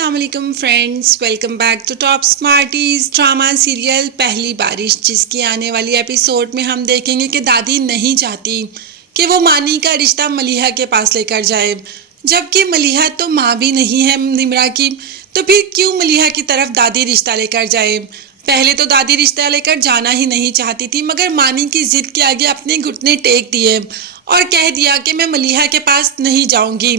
अस्सलाम वालेकुम friends, welcome back to top smarties drama serial पहली बारिश, जिसकी आने वाली एपिसोड में हम देखेंगे कि दादी नहीं चाहती कि वो मानी का रिश्ता मलिहा के पास लेकर जाए, जबकि मलिहा तो माँ भी नहीं है निम्रा की, तो फिर क्यों मलिहा की तरफ दादी रिश्ता लेकर जाए। पहले तो दादी रिश्ता लेकर जाना ही नहीं चाहती थी, मगर मानी की जिद के आगे अपने घुटने टेक दिए और कह दिया कि मैं मलिहा के पास नहीं जाऊंगी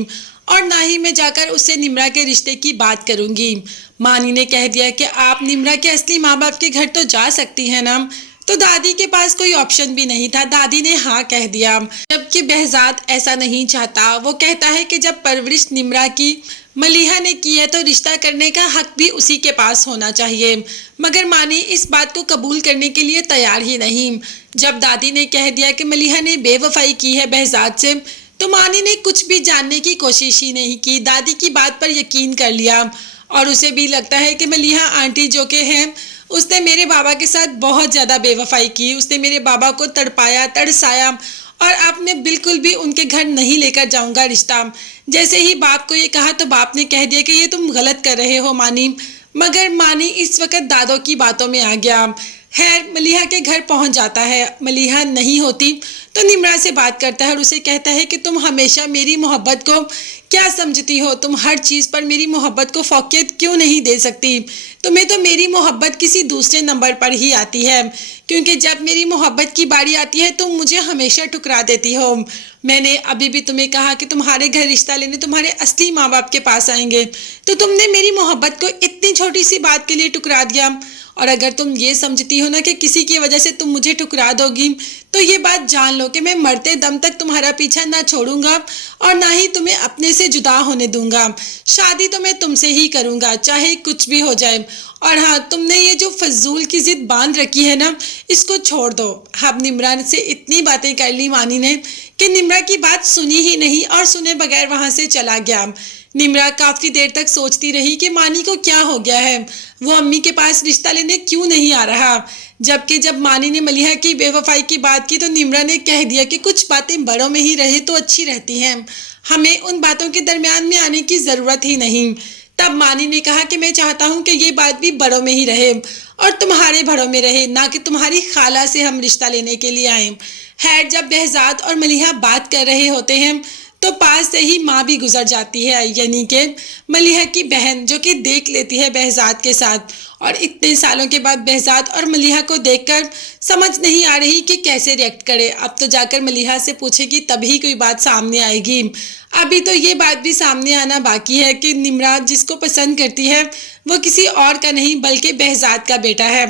और ना ही मैं जाकर उससे निम्रा के रिश्ते की बात करूंगी। मानी ने कह दिया कि आप निम्रा के असली माँ बाप के घर तो जा सकती हैं ना, तो दादी के पास कोई ऑप्शन भी नहीं था, दादी ने हाँ कह दिया। जबकि behzad ऐसा नहीं चाहता, वो कहता है कि जब परवरिश निम्रा की मलिहा ने की है तो रिश्ता करने का हक भी उसी के पास होना चाहिए, मगर मानी इस बात को कबूल करने के लिए तैयार ही नहीं। जब दादी ने कह दिया कि मलिहा ने बेवफाई की है behzad से, तो मानी ने कुछ भी जानने की कोशिश ही नहीं की, दादी की बात पर यकीन कर लिया और उसे भी लगता है कि मलिहा आंटी जो के हैं उसने मेरे बाबा के साथ बहुत ज़्यादा बेवफाई की, उसने मेरे बाबा को तड़पाया तड़साया और अब मैं बिल्कुल भी उनके घर नहीं लेकर जाऊंगा रिश्ता। जैसे ही बाप को ये कहा तो बाप ने कह दिया कि ये तुम गलत कर रहे हो मानी, मगर मानी इस वक्त दादों की बातों में आ गया। खैर मलिहा के घर पहुंच जाता है, मलिहा नहीं होती तो निम्रा से बात करता है और उसे कहता है कि तुम हमेशा मेरी मोहब्बत को क्या समझती हो, तुम हर चीज़ पर मेरी मोहब्बत को फौकियत क्यों नहीं दे सकती। तुम्हें तो मेरी मोहब्बत किसी दूसरे नंबर पर ही आती है, क्योंकि जब मेरी मोहब्बत की बारी आती है तुम मुझे हमेशा ठुकरा देती हो। मैंने अभी भी तुम्हें कहा कि तुम्हारे घर रिश्ता लेने तुम्हारे असली माँ बाप के पास आएंगे, तो तुमने मेरी मोहब्बत को इतनी छोटी सी बात के लिए ठुकरा दिया। और अगर तुम ये समझती हो ना कि किसी की वजह से तुम मुझे ठुकरा दोगी, तो ये बात जान लो कि मैं मरते दम तक तुम्हारा पीछा ना छोड़ूंगा और ना ही तुम्हें अपने से जुदा होने दूंगा। शादी तो मैं तुमसे ही करूंगा, चाहे कुछ भी हो जाए। और हाँ, तुमने ये जो फजूल की जिद बांध रखी है ना, इसको छोड़ दो। अब निम्रा से इतनी बातें कर ली मानी ने कि निम्रा की बात सुनी ही नहीं और सुने बगैर वहां से चला गया। निम्रा काफ़ी देर तक सोचती रही कि मानी को क्या हो गया है, वो अम्मी के पास रिश्ता लेने क्यों नहीं आ रहा। जबकि जब मानी ने मलिहा की बेवफाई की बात की तो निम्रा ने कह दिया कि कुछ बातें बड़ों में ही रहे तो अच्छी रहती हैं, हमें उन बातों के दरमियान में आने की ज़रूरत ही नहीं। तब मानी ने कहा कि मैं चाहता हूँ कि ये बात भी बड़ों में ही रहे और तुम्हारे बड़ों में रहे, ना कि तुम्हारी खाला से हम रिश्ता लेने के लिए आए। खैर जब behzad और मलिहा बात कर रहे होते हैं तो पास से ही माँ भी गुजर जाती है, यानी कि मलिहा की बहन, जो कि देख लेती है behzad के साथ। और इतने सालों के बाद behzad और मलिहा को देखकर समझ नहीं आ रही कि कैसे रिएक्ट करे। अब तो जाकर मलिहा से पूछेगी तभी कोई बात सामने आएगी। अभी तो ये बात भी सामने आना बाकी है कि निम्रा जिसको पसंद करती है वो किसी और का नहीं बल्कि behzad का बेटा है।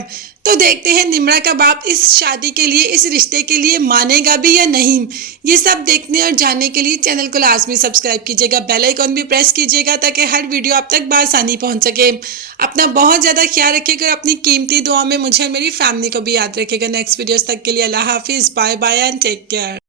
तो देखते हैं निम्रा का बाप इस शादी के लिए, इस रिश्ते के लिए मानेगा भी या नहीं। ये सब देखने और जानने के लिए चैनल को लाजमी सब्सक्राइब कीजिएगा, बेल आइकॉन भी प्रेस कीजिएगा ताकि हर वीडियो आप तक बआसानी पहुंच सके। अपना बहुत ज़्यादा ख्याल रखिएगा और अपनी कीमती दुआ में मुझे और मेरी फैमिली को भी याद रखिएगा। नेक्स्ट वीडियोस तक के लिए अल्लाह हाफिज़, bye bye and take care.